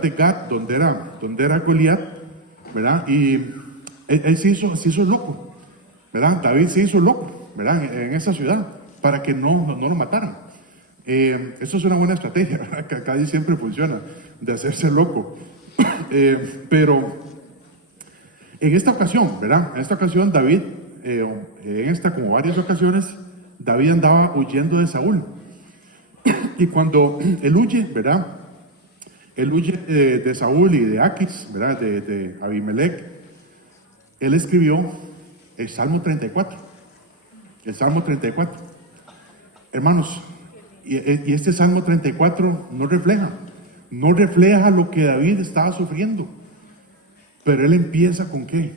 de Gat, donde era Goliat, ¿verdad? Y él se hizo loco, ¿verdad? David se hizo loco, ¿verdad? En esa ciudad, para que no lo mataran. Eso es una buena estrategia, ¿verdad? Que acá siempre funciona, de hacerse loco. Pero en esta ocasión, ¿verdad? En esta ocasión David, como varias ocasiones, David andaba huyendo de Saúl. Y cuando él huye, ¿verdad? Él huye de Saúl y de Aquis, ¿verdad? De Abimelech. Él escribió el Salmo 34. El Salmo 34. Hermanos, y este Salmo 34 no refleja lo que David estaba sufriendo. Pero él empieza con ¿qué?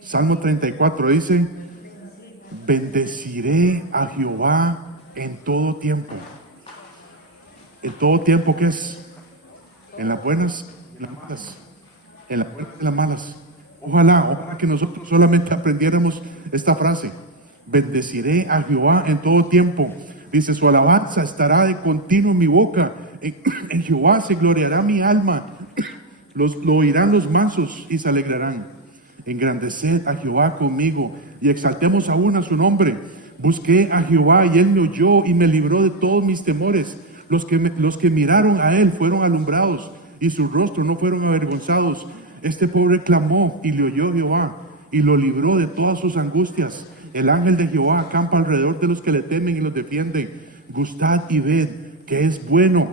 Salmo 34 dice: bendeciré a Jehová en todo tiempo. ¿En todo tiempo qué es? En las buenas y en las malas. En las buenas y en las malas. Ojalá que nosotros solamente aprendiéramos esta frase: bendeciré a Jehová en todo tiempo. Dice: su alabanza estará de continuo en mi boca. En Jehová se gloriará mi alma. Lo oirán los mansos y se alegrarán. Engrandeced a Jehová conmigo y exaltemos aún a su nombre. Busqué a Jehová y él me oyó y me libró de todos mis temores. Los que miraron a él fueron alumbrados y sus rostros no fueron avergonzados. Este pobre clamó y le oyó Jehová y lo libró de todas sus angustias. El ángel de Jehová acampa alrededor de los que le temen y los defienden. Gustad y ved que es bueno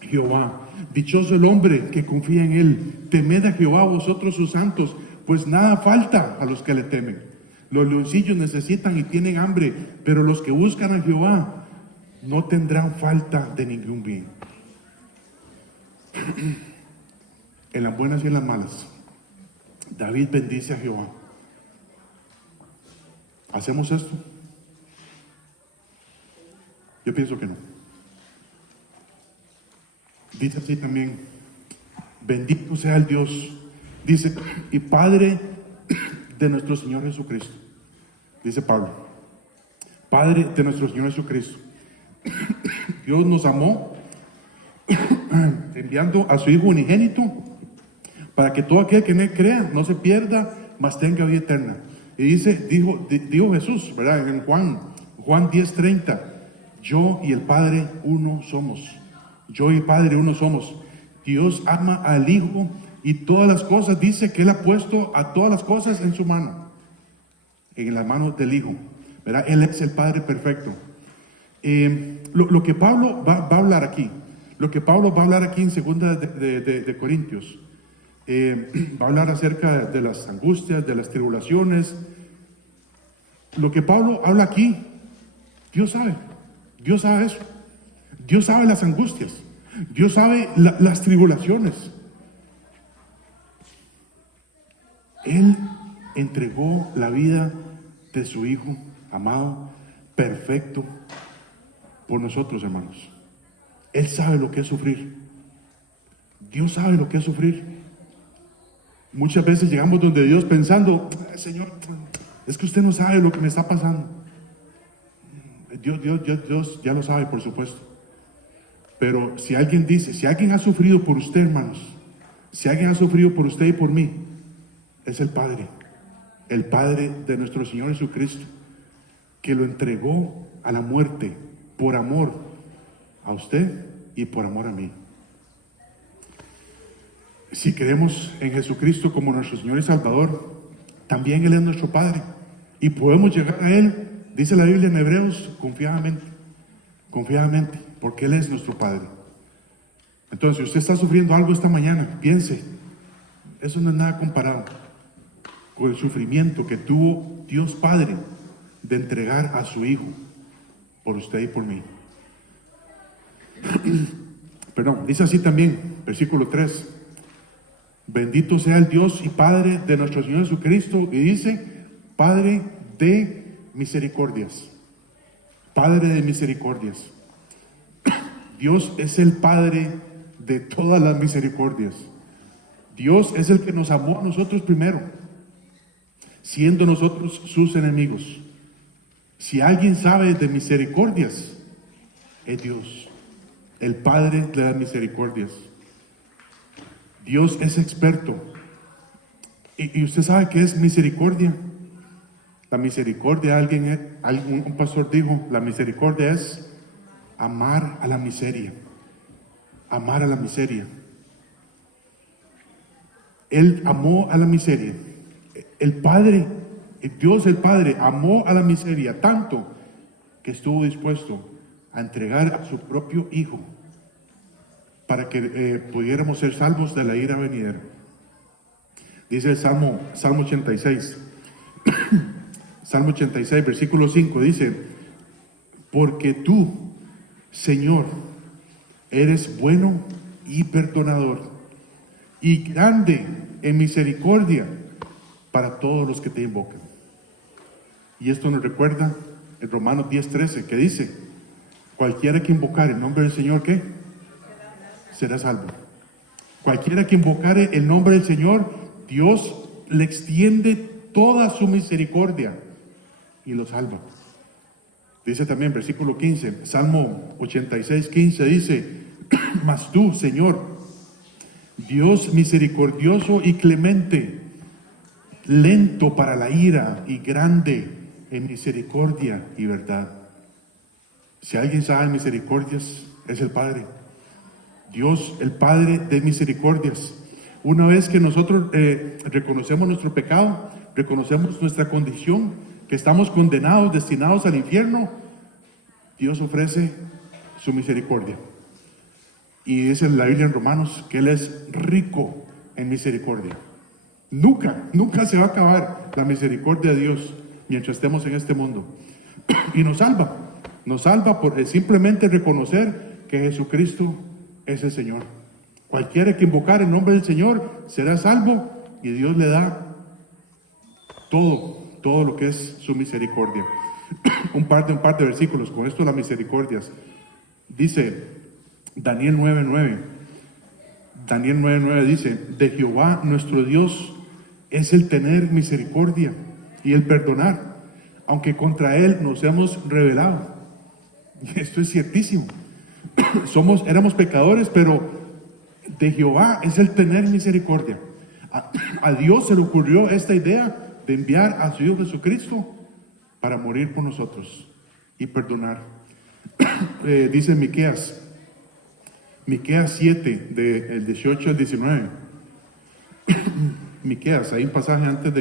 Jehová. Dichoso el hombre que confía en él. Temed a Jehová vosotros sus santos, pues nada falta a los que le temen. Los leoncillos necesitan y tienen hambre, pero los que buscan a Jehová no tendrán falta de ningún bien. En las buenas y en las malas, David bendice a Jehová. ¿Hacemos esto? Yo pienso que no. Dice así también: bendito sea el Dios, dice, y Padre de nuestro Señor Jesucristo. Dice Pablo: Padre de nuestro Señor Jesucristo. Dios nos amó enviando a su Hijo unigénito para que todo aquel que en él crea no se pierda, mas tenga vida eterna. Y dijo Jesús, ¿verdad? En Juan 10:30: yo y el Padre uno somos. Yo y el Padre uno somos. Dios ama al Hijo y todas las cosas, dice que Él ha puesto a todas las cosas en su mano, en las manos del Hijo, ¿verdad? Él es el Padre perfecto. Lo que Pablo va a hablar aquí, en 2 de Corintios, va a hablar acerca de las angustias, de las tribulaciones. Lo que Pablo habla aquí, Dios sabe eso. Dios sabe las angustias, Dios sabe las tribulaciones. Él entregó la vida de su Hijo amado, perfecto, por nosotros, hermanos. Él sabe lo que es sufrir. Dios sabe lo que es sufrir. Muchas veces llegamos donde Dios pensando: Señor, es que usted no sabe lo que me está pasando. Dios ya lo sabe, por supuesto. Pero si alguien dice, si alguien ha sufrido por usted, hermanos, si alguien ha sufrido por usted y por mí, es el Padre de nuestro Señor Jesucristo, que lo entregó a la muerte por amor a usted y por amor a mí. Si creemos en Jesucristo como nuestro Señor y Salvador, también Él es nuestro Padre y podemos llegar a Él, dice la Biblia en Hebreos, confiadamente, porque Él es nuestro Padre. Entonces, si usted está sufriendo algo esta mañana, piense, eso no es nada comparado con el sufrimiento que tuvo Dios Padre de entregar a su Hijo por usted y por mí. Perdón, dice así también, versículo 3. Bendito sea el Dios y Padre de nuestro Señor Jesucristo, y dice, Padre de misericordias. Padre de misericordias. Dios es el Padre de todas las misericordias. Dios es el que nos amó a nosotros primero, siendo nosotros sus enemigos. Si alguien sabe de misericordias, es Dios, el Padre de las misericordias. Dios es experto. Y usted sabe qué es misericordia. La misericordia, un pastor dijo, la misericordia es amar a la miseria. Amar a la miseria. Él amó a la miseria. El Padre, Dios el Padre, amó a la miseria tanto que estuvo dispuesto a entregar a su propio Hijo para que pudiéramos ser salvos de la ira venidera. Dice el Salmo 86, Salmo 86, versículo 5, dice, porque tú, Señor, eres bueno y perdonador, y grande en misericordia para todos los que te invocan. Y esto nos recuerda en Romanos 10:13, que dice, cualquiera que invocare el nombre del Señor, ¿qué? Será salvo. Cualquiera que invocare el nombre del Señor, Dios le extiende toda su misericordia y lo salva. Dice también, versículo 15, Salmo 86:15, dice, mas tú, Señor, Dios misericordioso y clemente, lento para la ira y grande en misericordia y verdad. Si alguien sabe misericordias, es el Padre. Dios, el Padre de misericordias. Una vez que nosotros reconocemos nuestro pecado, reconocemos nuestra condición, que estamos condenados, destinados al infierno, Dios ofrece su misericordia. Y dice en la Biblia en Romanos que Él es rico en misericordia. Nunca se va a acabar la misericordia de Dios mientras estemos en este mundo. Y nos salva por simplemente reconocer que Jesucristo es el Señor. Cualquiera que invocar el nombre del Señor será salvo, y Dios le da todo lo que es su misericordia. un par de versículos con esto, las misericordias. Dice Daniel 9:9. Daniel 9:9 dice, de Jehová nuestro Dios es el tener misericordia y el perdonar, aunque contra Él nos hemos rebelado. Y esto es ciertísimo. Éramos pecadores, pero de Jehová es el tener misericordia. A Dios se le ocurrió esta idea de enviar a su Hijo Jesucristo para morir por nosotros y perdonar. Dice Miqueas 7, del 18 al 19. Miqueas, hay un pasaje antes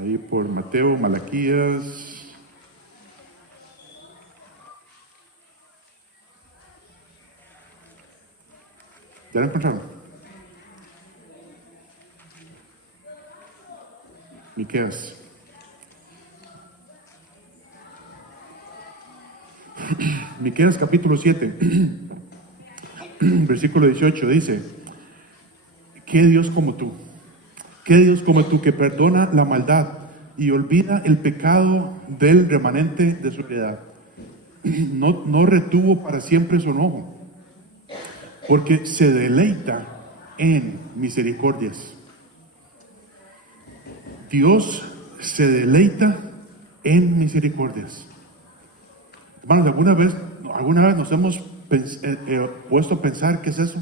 ahí por Mateo, Malaquías. ¿Ya lo encontraron? Miqueas. Miqueas capítulo 7, versículo 18 dice, ¿qué Dios como tú? ¿Qué Dios como tú que perdona la maldad y olvida el pecado del remanente de su heredad? No retuvo para siempre su enojo, porque se deleita en misericordias. Dios se deleita en misericordias. Hermanos, ¿alguna vez nos hemos puesto a pensar qué es eso?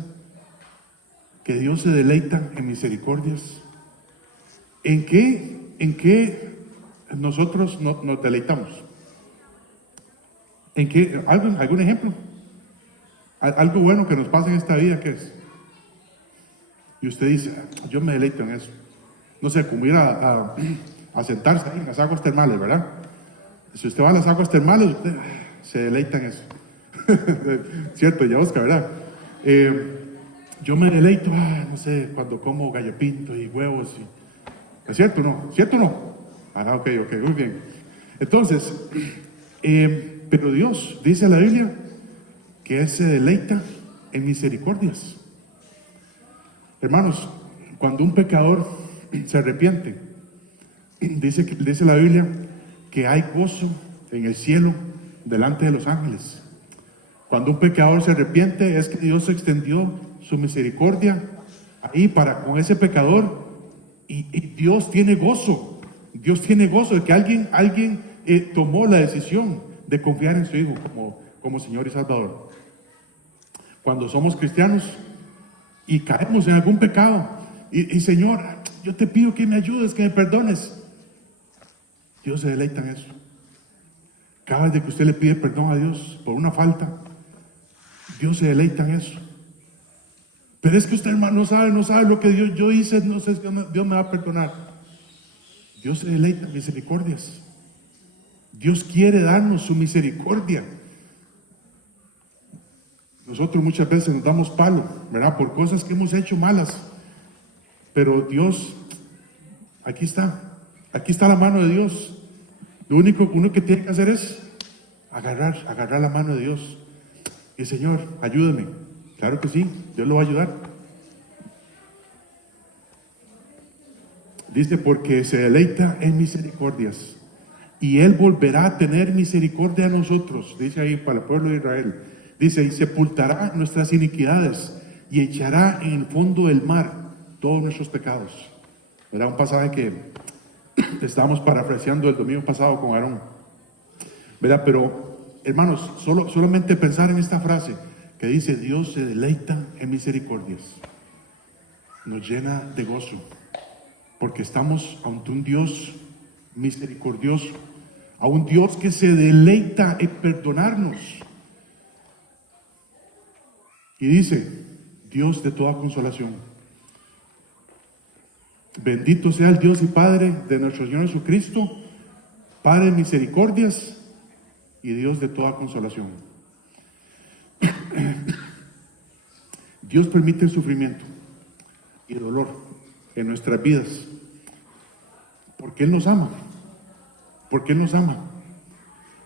Que Dios se deleita en misericordias. ¿En qué nosotros nos deleitamos? ¿En qué? ¿Algún ejemplo? Algo bueno que nos pasa en esta vida, ¿qué es? Y usted dice, yo me deleito en eso. No sé, como ir a sentarse ahí en las aguas termales, ¿verdad? Si usted va a las aguas termales, usted se deleita en eso. Cierto, ya Oscar, ¿verdad? Yo me deleito, no sé, cuando como gallo pinto y huevos. ¿Es cierto o no? ¿Cierto o no? Ok, muy bien. Entonces, pero Dios, dice la Biblia, que Él se deleita en misericordias. Hermanos, cuando un pecador se arrepiente, dice la Biblia que hay gozo en el cielo delante de los ángeles. Cuando un pecador se arrepiente, es que Dios extendió su misericordia ahí para con ese pecador, y Dios tiene gozo. Dios tiene gozo de que alguien tomó la decisión de confiar en su Hijo como Señor y Salvador. Cuando somos cristianos y caemos en algún pecado, y Señor, yo te pido que me ayudes, que me perdones, Dios se deleita en eso. Cada vez que usted le pide perdón a Dios por una falta, Dios se deleita en eso. Pero es que usted, hermano, no sabe lo que yo hice, no sé si Dios me va a perdonar. Dios se deleita en misericordias. Dios quiere darnos su misericordia. Nosotros muchas veces nos damos palo, ¿verdad? Por cosas que hemos hecho malas. Pero Dios, aquí está la mano de Dios. Lo único que uno que tiene que hacer es agarrar la mano de Dios. Y Señor, ayúdame. Claro que sí, Dios lo va a ayudar. Dice, porque se deleita en misericordias, y Él volverá a tener misericordia a nosotros. Dice ahí para el pueblo de Israel. Dice, y sepultará nuestras iniquidades, y echará en el fondo del mar todos nuestros pecados. Era un pasaje que estábamos parafraseando el domingo pasado con Aarón, ¿verdad? Pero, hermanos, solamente pensar en esta frase que dice, Dios se deleita en misericordias, nos llena de gozo, porque estamos ante un Dios misericordioso, a un Dios que se deleita en perdonarnos. Y dice, Dios de toda consolación. Bendito sea el Dios y Padre de nuestro Señor Jesucristo, Padre de misericordias y Dios de toda consolación. Dios permite el sufrimiento y el dolor en nuestras vidas porque Él nos ama, porque Él nos ama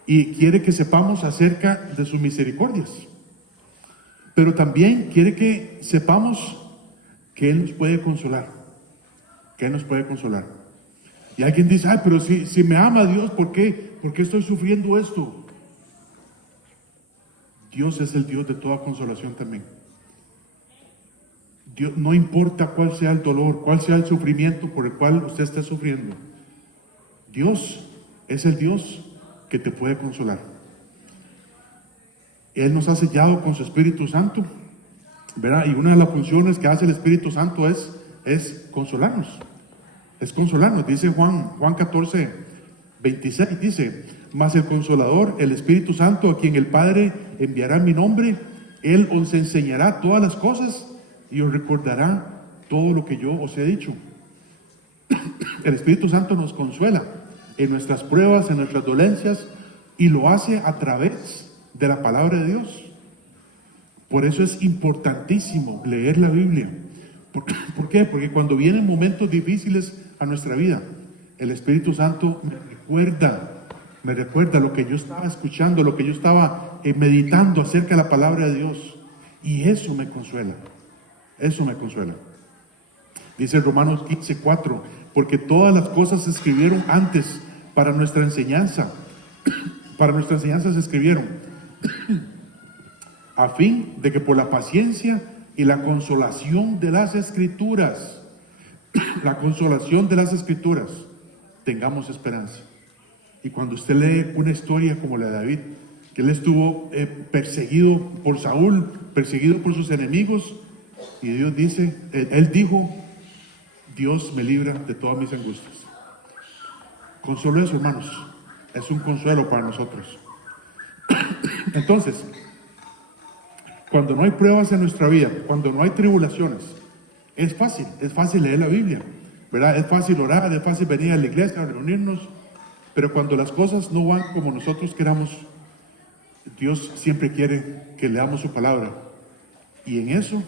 y quiere que sepamos acerca de sus misericordias, pero también quiere que sepamos que Él nos puede consolar, que Él nos puede consolar. Y alguien dice, pero si me ama Dios, ¿por qué estoy sufriendo esto? Dios es el Dios de toda consolación también. Dios, no importa cuál sea el dolor, cuál sea el sufrimiento por el cual usted está sufriendo, Dios es el Dios que te puede consolar. Él nos ha sellado con su Espíritu Santo, ¿verdad? Y una de las funciones que hace el Espíritu Santo es consolarnos. Es consolarnos. Dice Juan 14, 26, dice, mas el Consolador, el Espíritu Santo, a quien el Padre enviará en mi nombre, Él os enseñará todas las cosas y os recordará todo lo que yo os he dicho. El Espíritu Santo nos consuela en nuestras pruebas, en nuestras dolencias, y lo hace a través de la palabra de Dios. Por eso es importantísimo leer la Biblia. ¿Por qué? Porque cuando vienen momentos difíciles a nuestra vida, el Espíritu Santo me recuerda lo que yo estaba escuchando, lo que yo estaba meditando acerca de la palabra de Dios. Y eso me consuela. Eso me consuela. Dice Romanos 15:4, porque todas las cosas se escribieron antes para nuestra enseñanza. Para nuestra enseñanza se escribieron a fin de que por la paciencia y la consolación de las Escrituras, la consolación de las Escrituras, tengamos esperanza. Y cuando usted lee una historia como la de David, que él estuvo perseguido por Saúl, perseguido por sus enemigos, y Dios dice, él dijo, Dios me libra de todas mis angustias. Con solo eso, hermanos, es un consuelo para nosotros. Entonces, cuando no hay pruebas en nuestra vida, cuando no hay tribulaciones, es fácil leer la Biblia, ¿verdad? Es fácil orar, es fácil venir a la iglesia, a reunirnos, pero cuando las cosas no van como nosotros queramos, Dios siempre quiere que leamos su palabra, y en eso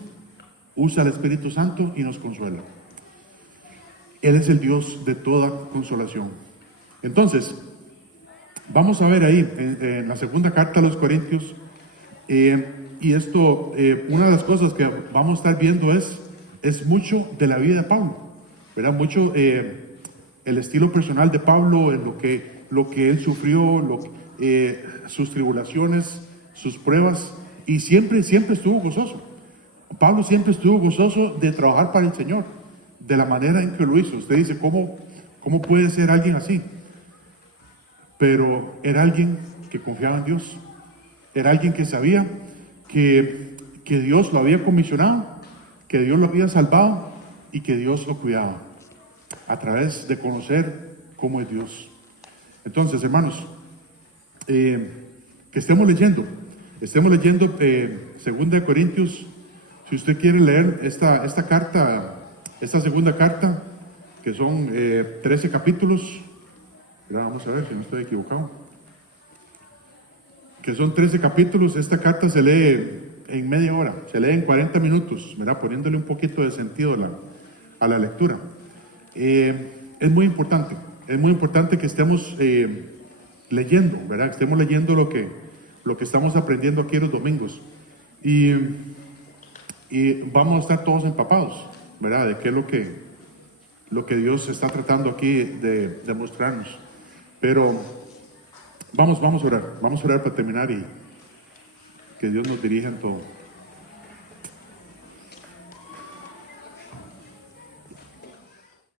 usa el Espíritu Santo y nos consuela. Él es el Dios de toda consolación. Entonces, vamos a ver ahí en la segunda carta a los Corintios, y esto, una de las cosas que vamos a estar viendo es mucho de la vida de Pablo, ¿verdad? Mucho el estilo personal de Pablo, en lo que él sufrió, sus tribulaciones, sus pruebas, y siempre estuvo gozoso. Pablo siempre estuvo gozoso de trabajar para el Señor, de la manera en que lo hizo. Usted dice, ¿cómo puede ser alguien así? Pero era alguien que confiaba en Dios, era alguien que sabía que Dios lo había comisionado, que Dios lo había salvado y que Dios lo cuidaba a través de conocer cómo es Dios. Entonces, hermanos, que estemos leyendo 2 Corintios. Si usted quiere leer esta segunda carta, que son 13 capítulos, vamos a ver si no estoy equivocado, que son 13 capítulos. Esta carta se lee en media hora, se lee en 40 minutos, ¿verdad? Poniéndole un poquito de sentido a la lectura. Es muy importante que estemos leyendo, ¿verdad? Que estemos leyendo lo que estamos aprendiendo aquí los domingos. Y vamos a estar todos empapados, ¿verdad? De qué es lo que Dios está tratando aquí de mostrarnos. Pero vamos a orar para terminar y que Dios nos dirija en todo.